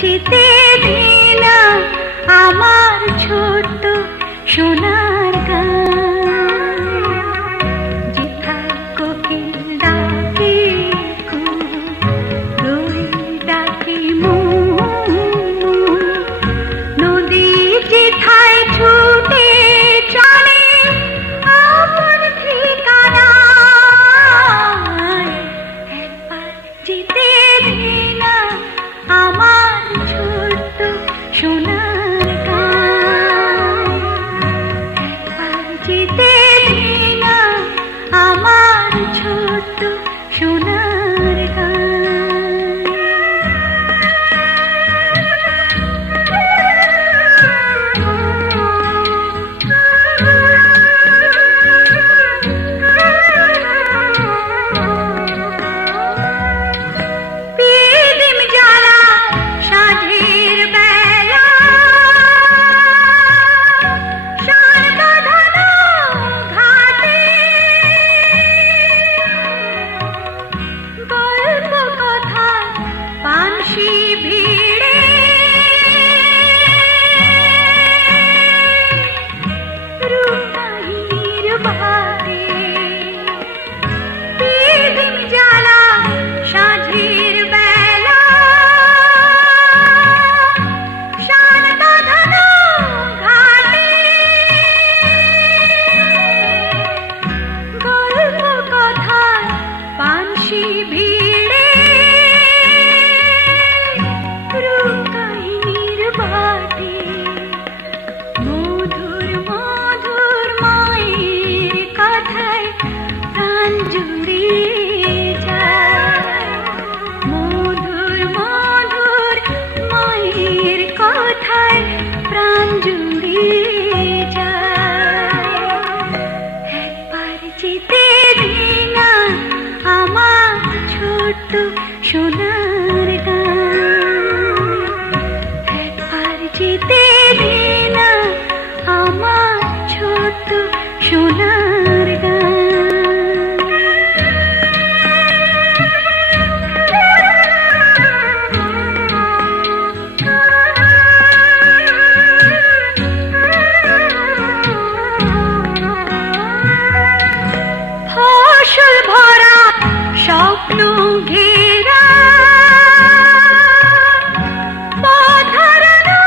যেতে দে না আমার ছোট্ট সোনার গান। যেথায় কোকিল ডাকে কুহুরোই ডাকে মুমু, নদী যেথায় ছুটে চলে আপন ঠিকানায়, একবার যেতে দে না আমার ছোট্ট সোনার গান। একবার যেতে দে না আমার ছোট্ট সোনার গান। পিদিম জ্বালা সাঁঝের বেলা, শান বাঁধানো ঘাটে, গল্প কথা পানসি ভিড়ে, রূপকাহিনীর বাটে। পিদিম জ্বালা সাঁঝের বেলা, শান বাঁধানো ঘাটে, গল্প কথায় পানসি ভিড়ে, রূপকাহিনীর বাটে। মধুর মধুর মায়ের কথায় প্রাণ জুড়িয়ে যায়, মধুর মধুর মায়ের কথায় প্রাণ জুড়িয়ে যায়। একবার যেতে দে না আমার ছোট্ট সোনার গান। একবার যেতে দে না আমার ছোট্ট সোনার গান। ফসল ভরা স্বপ্ন ঘেরা, পথ হারানো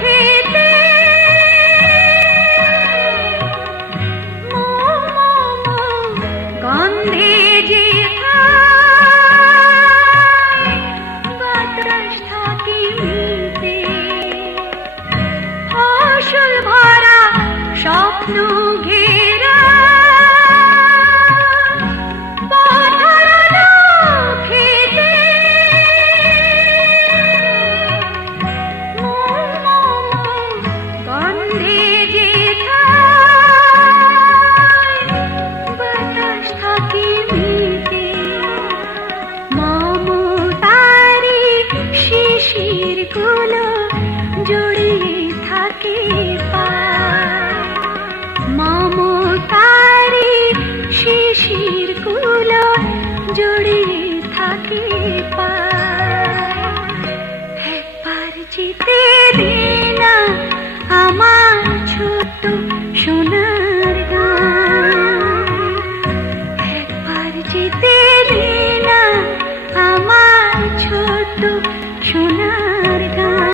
খেতে, গন্ধে যেথায় বাতাস থাকে মিলতে। ফসল ভরা স্বপ্ন ঘেরা, পথ হারানো খেতে, গন্ধে যেথায় বাতাস থাকে মিলতে। মমতারি শিশিরগুলো জড়িয়ে থাকে পায়, মমতারি শিশিরগুলো জড়িয়ে থাকে পায়। একবার যেতে দে না আমার ছোট্ট সোনার গান। একবার যেতে দে না আমার ছোট্ট সোনার